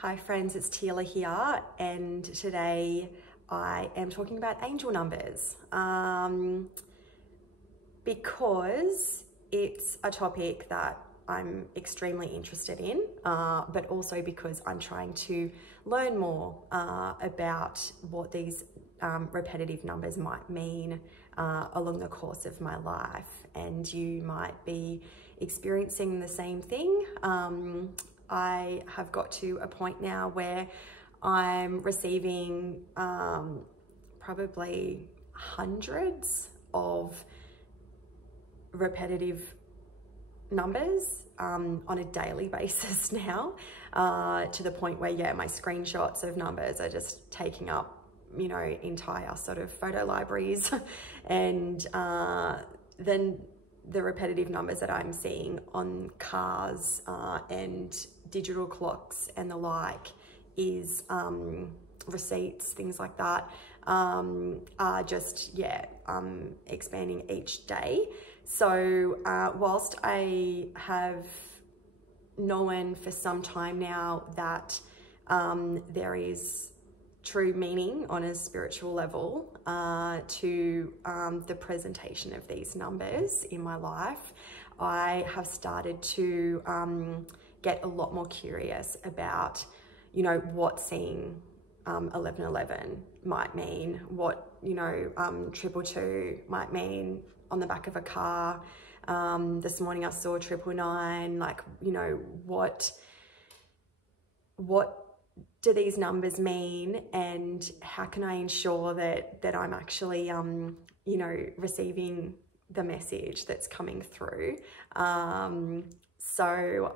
Hi friends, it's Tehla here, and today I am talking about angel numbers because it's a topic that I'm extremely interested in, but also because I'm trying to learn more about what these repetitive numbers might mean along the course of my life, and you might be experiencing the same thing. I have got to a point now where I'm receiving probably hundreds of repetitive numbers on a daily basis now, to the point where, yeah, my screenshots of numbers are just taking up, you know, entire sort of photo libraries. And then the repetitive numbers that I'm seeing on cars and digital clocks and the like is receipts, things like that, are just, yeah, expanding each day. So whilst I have known for some time now that there is true meaning on a spiritual level to the presentation of these numbers in my life, I have started to get a lot more curious about, you know, what seeing 1111 might mean, what, you know, 222 might mean on the back of a car. This morning I saw 999, like, you know, what do these numbers mean, and how can I ensure that I'm actually, you know, receiving the message that's coming through. So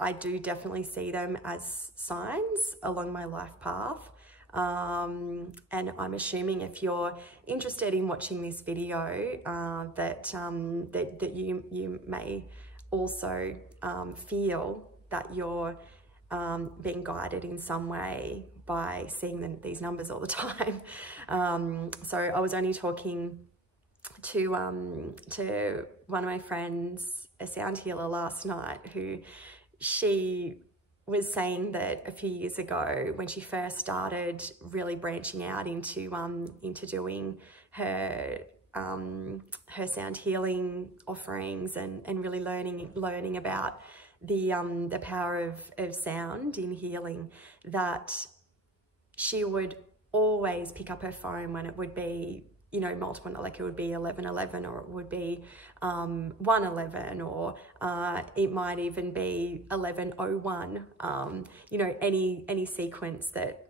I do definitely see them as signs along my life path. And I'm assuming if you're interested in watching this video, that you may also feel that you're being guided in some way by seeing these numbers all the time. So I was only talking to one of my friends, a sound healer, last night, who she was saying that a few years ago, when she first started really branching out into doing her sound healing offerings and really learning about the power of sound in healing, that she would always pick up her phone when it would be, you know, multiple, like it would be 1111, or it would be 111, or it might even be 1101. You know, any sequence that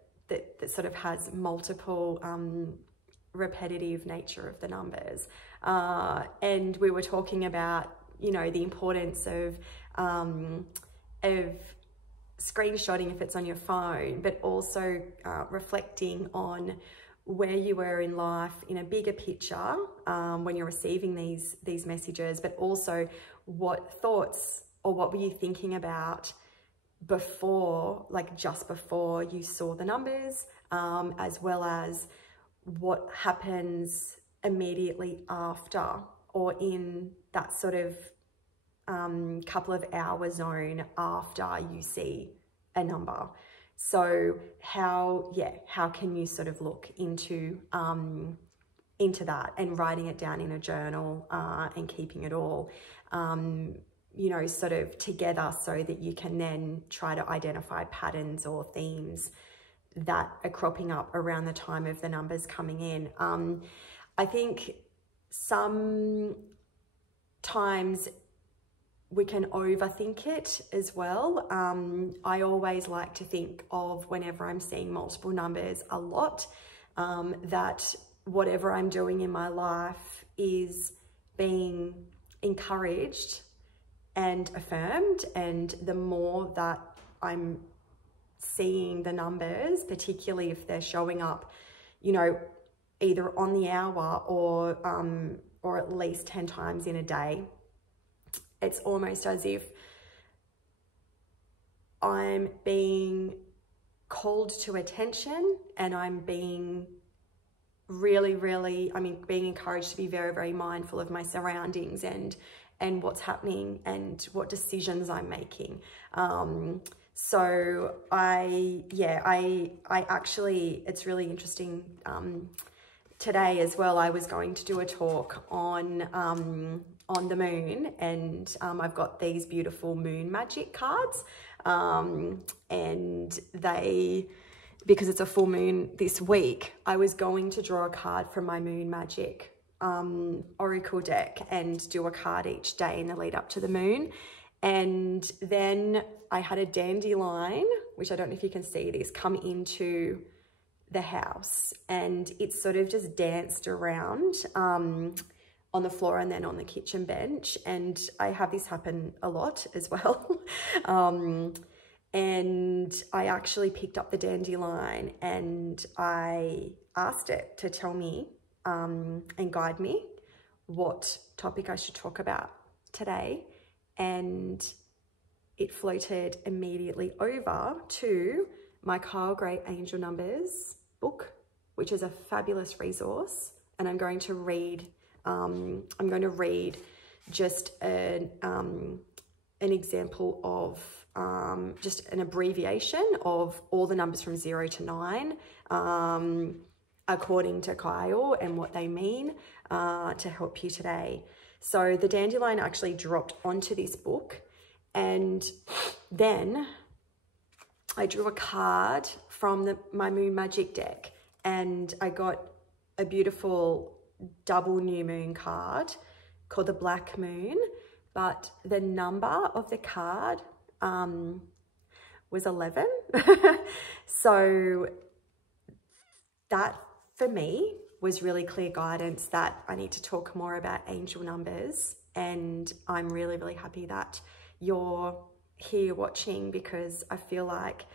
sort of has multiple repetitive nature of the numbers. And we were talking about, you know, the importance of screenshotting if it's on your phone, but also reflecting on where you were in life in a bigger picture when you're receiving these messages, but also what thoughts or what were you thinking about before, like just before you saw the numbers, as well as what happens immediately after, or in that sort of couple of hour zone after you see a number. So how can you sort of look into that and writing it down in a journal and keeping it all, you know, sort of together, so that you can then try to identify patterns or themes that are cropping up around the time of the numbers coming in. I think sometimes we can overthink it as well. I always like to think of, whenever I'm seeing multiple numbers a lot, that whatever I'm doing in my life is being encouraged and affirmed. And the more that I'm seeing the numbers, particularly if they're showing up, you know, either on the hour or at least 10 times in a day, it's almost as if I'm being called to attention, and I'm being being encouraged to be very, very mindful of my surroundings and what's happening and what decisions I'm making. So I actually, it's really interesting. Today as well, I was going to do a talk on the moon, and I've got these beautiful moon magic cards, and because it's a full moon this week, I was going to draw a card from my moon magic oracle deck and do a card each day in the lead up to the moon. And then I had a dandelion, which I don't know if you can see this, come into the house, and it sort of just danced around on the floor and then on the kitchen bench. And I have this happen a lot as well. And I actually picked up the dandelion and I asked it to tell me and guide me what topic I should talk about today. And it floated immediately over to my Kyle Gray Angel Numbers book, which is a fabulous resource. And I'm going to read just an example of just an abbreviation of all the numbers from 0 to 9, according to Kyle, and what they mean to help you today. So the dandelion actually dropped onto this book, and then I drew a card from my moon magic deck, and I got a beautiful double new moon card called the Black Moon, but the number of the card was 11. So that for me was really clear guidance that I need to talk more about angel numbers. And I'm really, really happy that you're here watching, because I feel like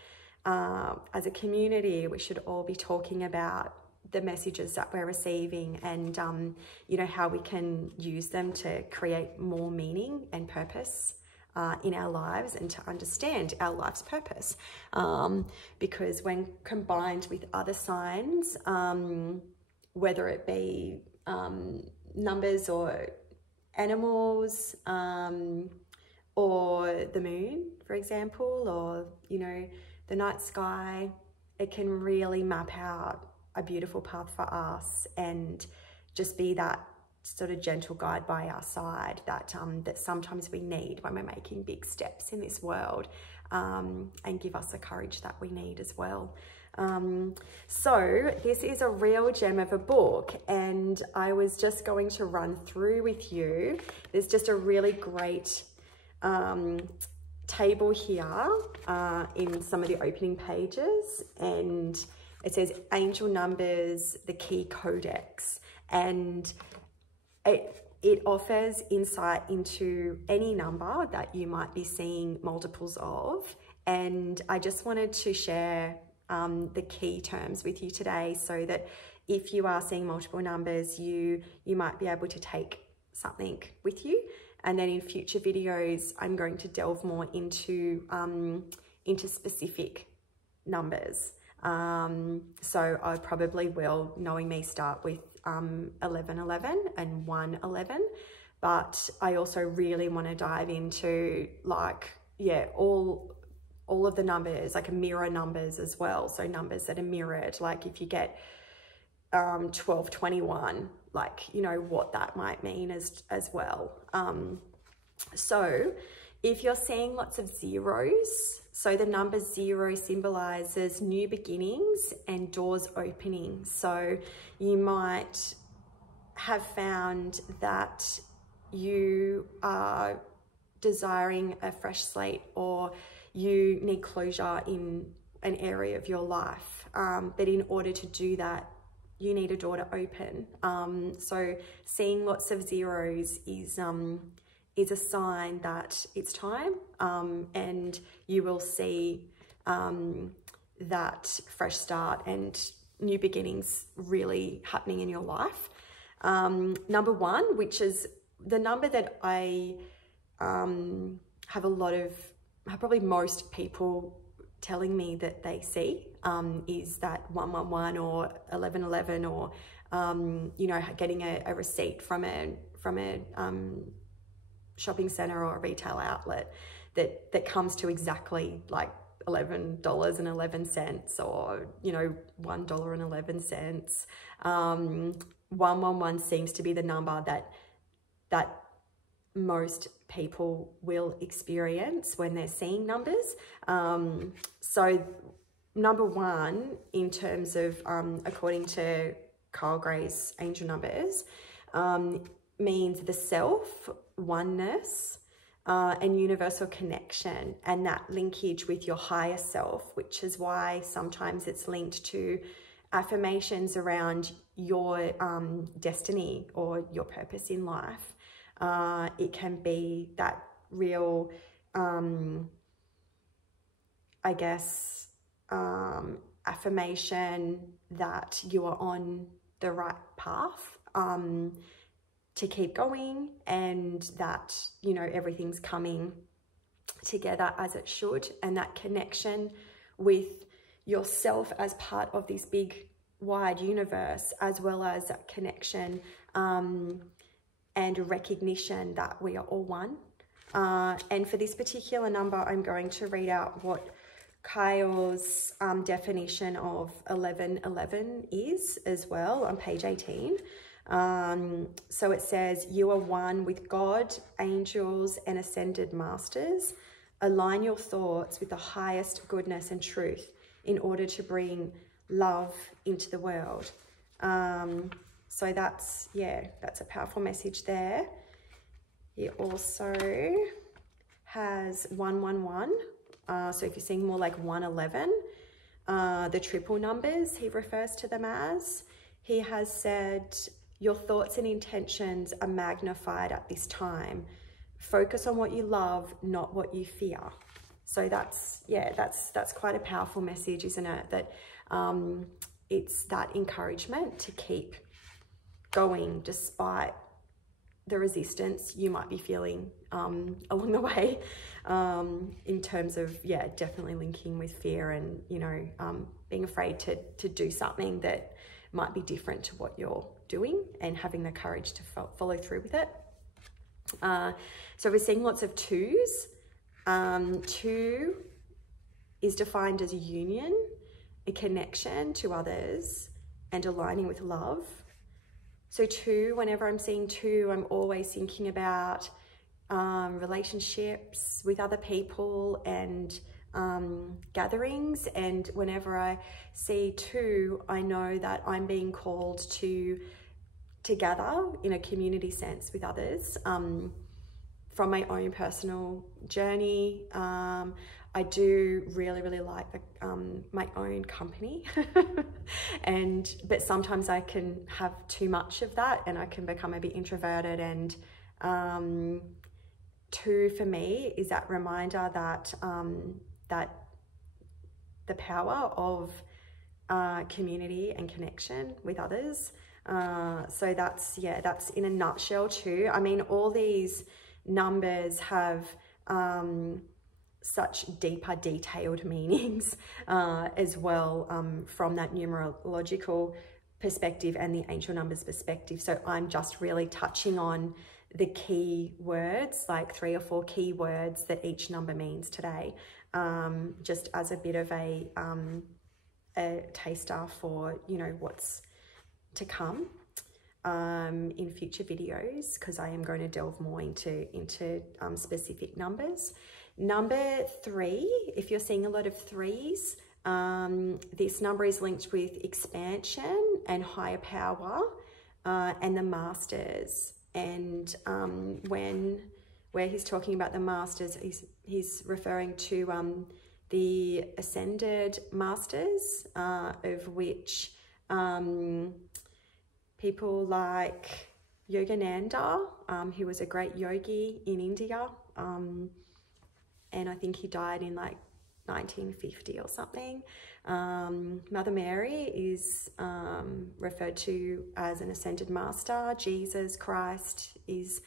as a community, we should all be talking about the messages that we're receiving, and you know, how we can use them to create more meaning and purpose in our lives, and to understand our life's purpose. Because when combined with other signs, whether it be numbers or animals, or the moon, for example, or, you know, the night sky, it can really map out a beautiful path for us, and just be that sort of gentle guide by our side that that sometimes we need when we're making big steps in this world, and give us the courage that we need as well. So this is a real gem of a book, and I was just going to run through with you. There's just a really great table here in some of the opening pages, and it says Angel Numbers, the Key Codex, and it offers insight into any number that you might be seeing multiples of. And I just wanted to share the key terms with you today, so that if you are seeing multiple numbers, you might be able to take something with you. And then in future videos, I'm going to delve more into specific numbers. So I probably will, knowing me, start with 1111 and 111, but I also really want to dive into, like, yeah, all of the numbers, like mirror numbers as well. So numbers that are mirrored, like if you get 1221, like, you know, what that might mean as well. So if you're seeing lots of zeros, so the number 0 symbolizes new beginnings and doors opening. So you might have found that you are desiring a fresh slate, or you need closure in an area of your life. But in order to do that, you need a door to open. So seeing lots of zeros is a sign that it's time, and you will see that fresh start and new beginnings really happening in your life. Number 1, which is the number that I have a lot of, probably most people telling me that they see, is that 111 or 1111, or you know, getting a receipt from a shopping center or a retail outlet that comes to exactly like $11.11 or, you know, $1.11. 111 seems to be the number that most people will experience when they're seeing numbers. So number one, in terms of, according to Carl Gray's angel numbers, means the self, oneness, and universal connection, and that linkage with your higher self, which is why sometimes it's linked to affirmations around your destiny or your purpose in life. It can be that real, I guess, affirmation that you are on the right path to keep going, and that, you know, everything's coming together as it should, and that connection with yourself as part of this big wide universe, as well as that connection and recognition that we are all one. And for this particular number, I'm going to read out what Kyle's definition of 1111 is as well on page 18. So it says, you are one with God, angels, and ascended masters. Align your thoughts with the highest goodness and truth in order to bring love into the world. So that's, yeah, that's a powerful message there. He also has 111. So if you're seeing more like 111, the triple numbers, he refers to them as. He has said, your thoughts and intentions are magnified at this time. Focus on what you love, not what you fear. So that's, yeah, that's quite a powerful message, isn't it? That it's that encouragement to keep going despite the resistance you might be feeling along the way, in terms of, yeah, definitely linking with fear and, you know, being afraid to do something that might be different to what you're doing, and having the courage to follow through with it. So we're seeing lots of twos. 2 is defined as a union, a connection to others, and aligning with love. So 2, whenever I'm seeing 2, I'm always thinking about relationships with other people and gatherings. And whenever I see 2, I know that I'm being called to gather in a community sense with others. From my own personal journey, I do really like my own company, but sometimes I can have too much of that, and I can become a bit introverted. And 2 for me is that reminder that that the power of community and connection with others. So that's, yeah, that's in a nutshell 2. I mean, all these numbers have such deeper, detailed meanings as well, from that numerological perspective and the angel numbers perspective. So I'm just really touching on the key words, like 3 or 4 key words that each number means today, just as a bit of a taster for, you know, what's to come in future videos, because I am going to delve more into specific numbers. Number 3, if you're seeing a lot of 3s, this number is linked with expansion and higher power, and the masters. And where he's talking about the masters, he's referring to the ascended masters, of which people like Yogananda, who was a great yogi in India, and I think he died in like 1950 or something. Mother Mary is referred to as an ascended master. Jesus Christ is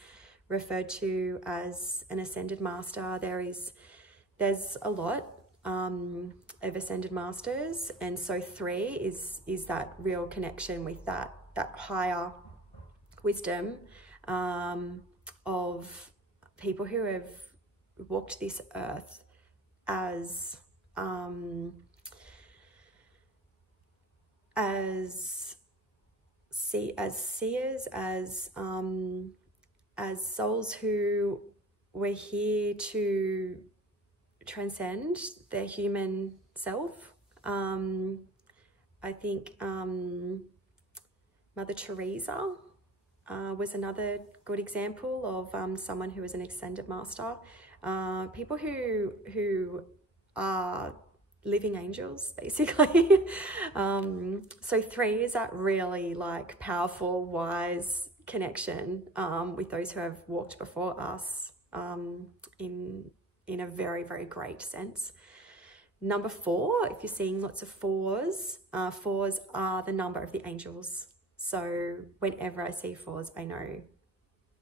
referred to as an ascended master. There's a lot of ascended masters, and so 3 is that real connection with that higher wisdom of people who have walked this earth as seers, as souls who were here to transcend their human self. I think Mother Teresa was another good example of someone who was an ascended master. People who are living angels, basically. So 3 is that really like powerful, wise connection with those who have walked before us in a very, very great sense. Number 4, if you're seeing lots of 4s, 4s are the number of the angels. So whenever I see 4s, I know,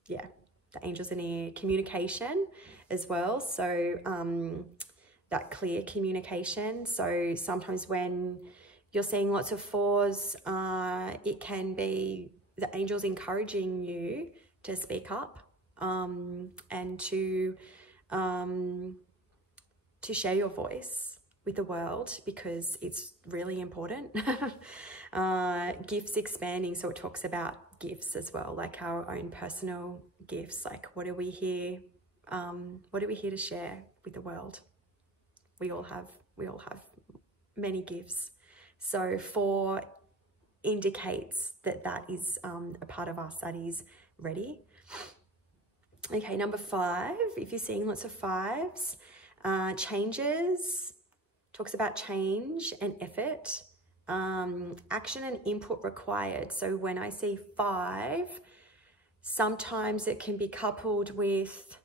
yeah, the angels are near. Communication as well. So that clear communication. So sometimes when you're seeing lots of 4s, it can be the angels encouraging you to speak up and to share your voice with the world, because it's really important. Gifts expanding, so it talks about gifts as well, like our own personal gifts, like what are we here to share with the world? We all have many gifts. So 4 indicates that is a part of us that is ready. Okay, number 5, if you're seeing lots of 5s, changes, talks about change and effort, action and input required. So when I see 5, sometimes it can be coupled with,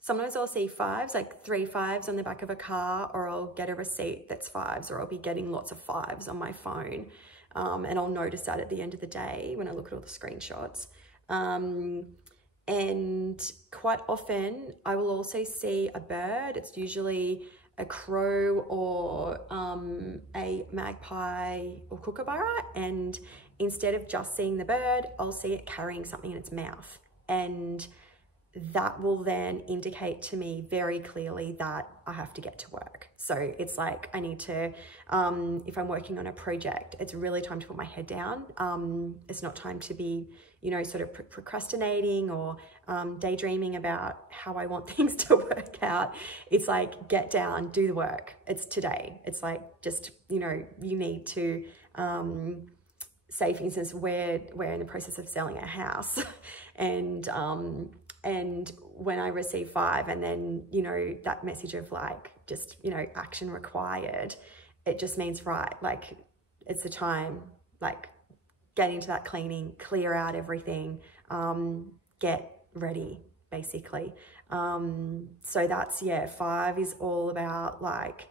sometimes I'll see 5s, like 3 5s on the back of a car, or I'll get a receipt that's 5s, or I'll be getting lots of 5s on my phone. And I'll notice that at the end of the day when I look at all the screenshots. And quite often I will also see a bird. It's usually a crow or a magpie or kookaburra, and instead of just seeing the bird, I'll see it carrying something in its mouth, and that will then indicate to me very clearly that I have to get to work. So it's like I need to, if I'm working on a project, it's really time to put my head down. It's not time to be, you know, sort of procrastinating or daydreaming about how I want things to work out. It's like, get down, do the work. It's today. It's like, just, you know, you need to, say for instance, we're in the process of selling a house and when I receive 5 and then, you know, that message of like, just, you know, action required, it just means, right, like it's the time, like get into that cleaning, clear out everything, get ready, basically. So that's, yeah, 5 is all about like,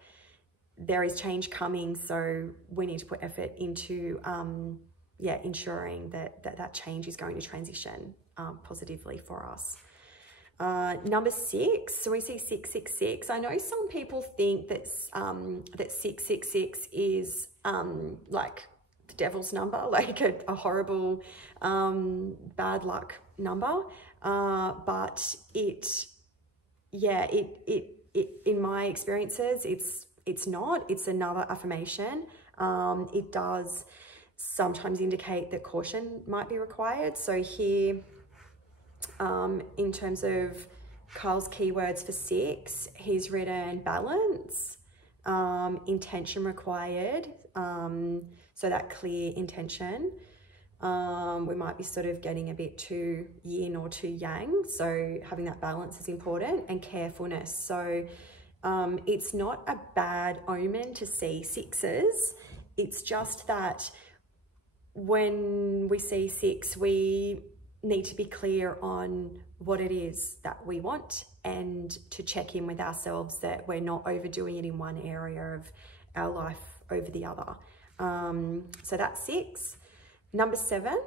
there is change coming. So we need to put effort into, yeah, ensuring that change is going to transition positively for us. Number 6, so we see 666. I know some people think that that 666 is like the devil's number, like a horrible bad luck number, but it in my experiences, it's not. It's another affirmation. It does sometimes indicate that caution might be required. So here, in terms of Carl's keywords for 6, he's written balance, intention required, so that clear intention. We might be sort of getting a bit too yin or too yang, so having that balance is important, and carefulness. So it's not a bad omen to see 6s. It's just that when we see 6, we need to be clear on what it is that we want, and to check in with ourselves that we're not overdoing it in one area of our life over the other. So that's 6. Number 7,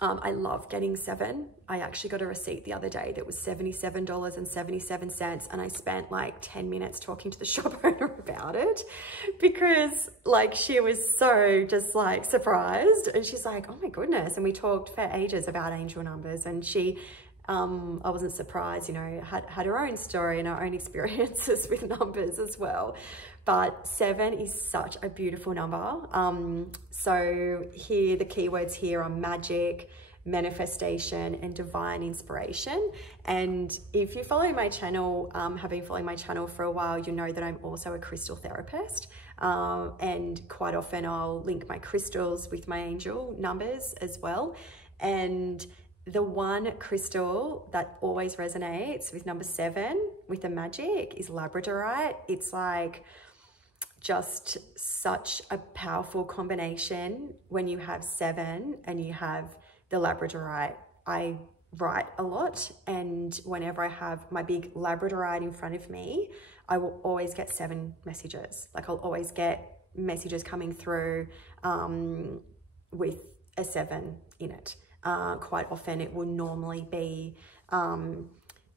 I love getting 7. I actually got a receipt the other day that was $77.77, and I spent like 10 minutes talking to the shop owner about it, because like she was so just like surprised, and she's like, oh my goodness. And we talked for ages about angel numbers, and she I wasn't surprised, you know, had her own story and her own experiences with numbers as well. But 7 is such a beautiful number. So here, the keywords here are magic, manifestation, and divine inspiration. And if you follow my channel, have been following my channel for a while, you know that I'm also a crystal therapist. And quite often I'll link my crystals with my angel numbers as well. And the one crystal that always resonates with number 7 with the magic is labradorite. It's like just such a powerful combination when you have 7 and you have the labradorite. I write a lot, and whenever I have my big labradorite in front of me, I will always get 7 messages. Like I'll always get messages coming through with a 7 in it. Quite often it will normally be,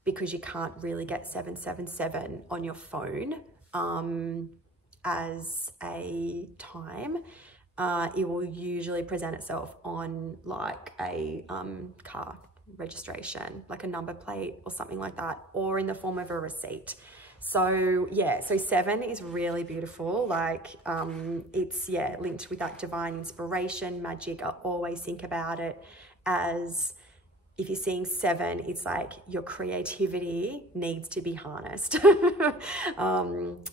because you can't really get 777 on your phone as a time, it will usually present itself on like a car registration, like a number plate or something like that, or in the form of a receipt. So yeah, so 7 is really beautiful. Like it's, yeah, linked with that divine inspiration, magic. I always think about it as, if you're seeing 7, it's like your creativity needs to be harnessed.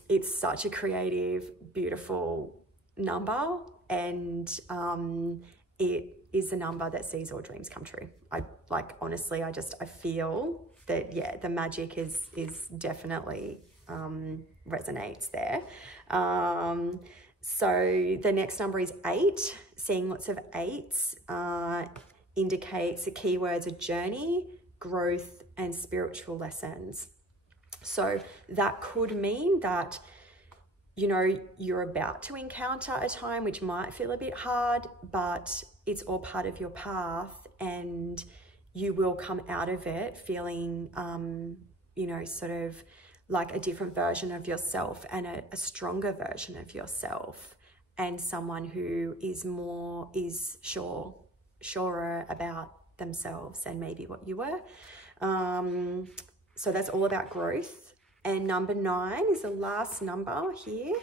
It's such a creative, beautiful number, and it is a number that sees all dreams come true. I honestly, I feel that, yeah, the magic is definitely resonates there. So the next number is 8. Seeing lots of 8s indicates the keywords are journey, growth, and spiritual lessons. So that could mean that, you know, you're about to encounter a time which might feel a bit hard, but it's all part of your path, and you will come out of it feeling, you know, sort of like a different version of yourself, and a stronger version of yourself, and someone who is surer about themselves than maybe what you were. So that's all about growth. And number 9 is the last number here.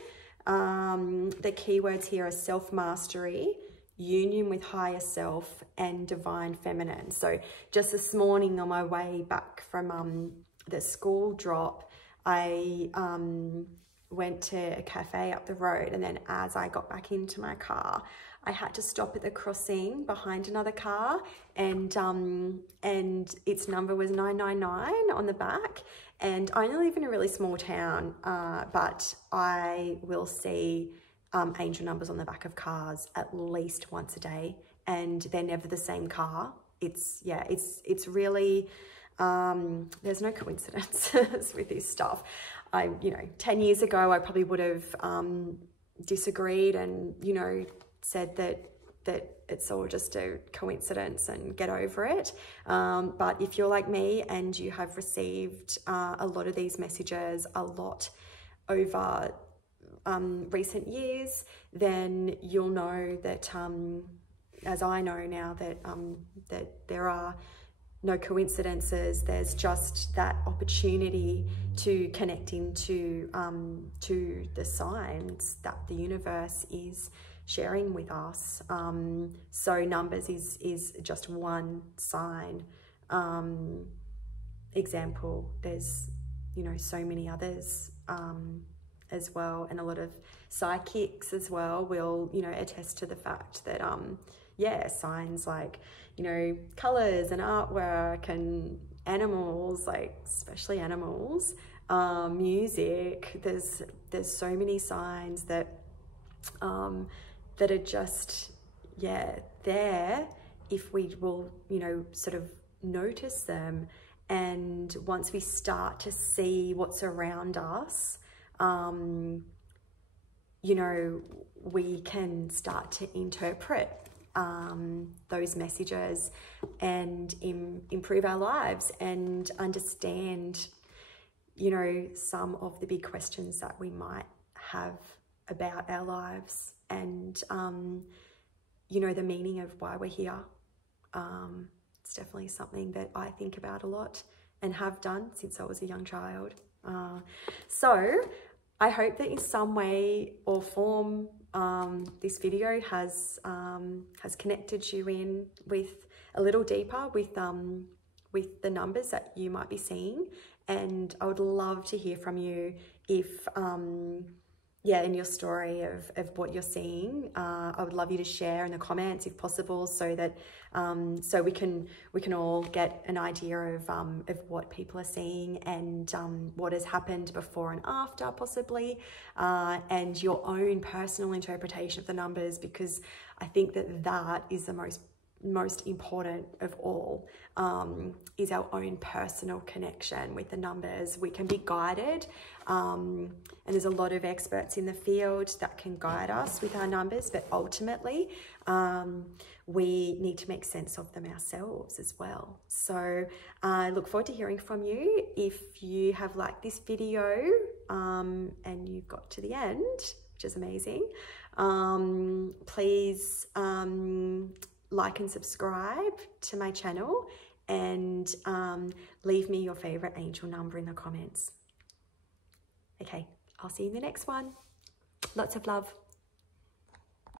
The keywords here are self-mastery, union with higher self, and divine feminine. So just this morning on my way back from the school drop, I went to a cafe up the road, and then as I got back into my car, I had to stop at the crossing behind another car, and its number was 999 on the back. And I only live in a really small town, but I will see angel numbers on the back of cars at least once a day, and they're never the same car. It's, yeah, it's really, there's no coincidences with this stuff. You know, 10 years ago, I probably would have disagreed and, you know, said that it's all just a coincidence and get over it. But if you're like me and you have received a lot of these messages a lot over recent years, then you'll know that, as I know now, that that there are no coincidences. There's just that opportunity to connect into to the signs that the universe is sharing with us. So numbers is just one sign. Example, there's, you know, so many others as well, and a lot of psychics as well will, you know, attest to the fact that yeah, signs like, you know, colors and artwork and animals, like especially animals, music, there's so many signs that that are just, yeah, there if we will, you know, sort of notice them. And once we start to see what's around us, you know, we can start to interpret those messages and improve our lives and understand, you know, some of the big questions that we might have about our lives, and you know, the meaning of why we're here. It's definitely something that I think about a lot and have done since I was a young child. So I hope that in some way or form this video has connected you in with a little deeper with the numbers that you might be seeing. And I would love to hear from you if in your story of what you're seeing. I would love you to share in the comments if possible, so that so we can all get an idea of what people are seeing, and what has happened before and after possibly, and your own personal interpretation of the numbers, because I think that is the most important of all, is our own personal connection with the numbers. We can be guided, and there's a lot of experts in the field that can guide us with our numbers, but ultimately we need to make sense of them ourselves as well. So I look forward to hearing from you. If you have liked this video and you've got to the end, which is amazing, please like and subscribe to my channel, and leave me your favorite angel number in the comments. Okay, I'll see you in the next one. Lots of love.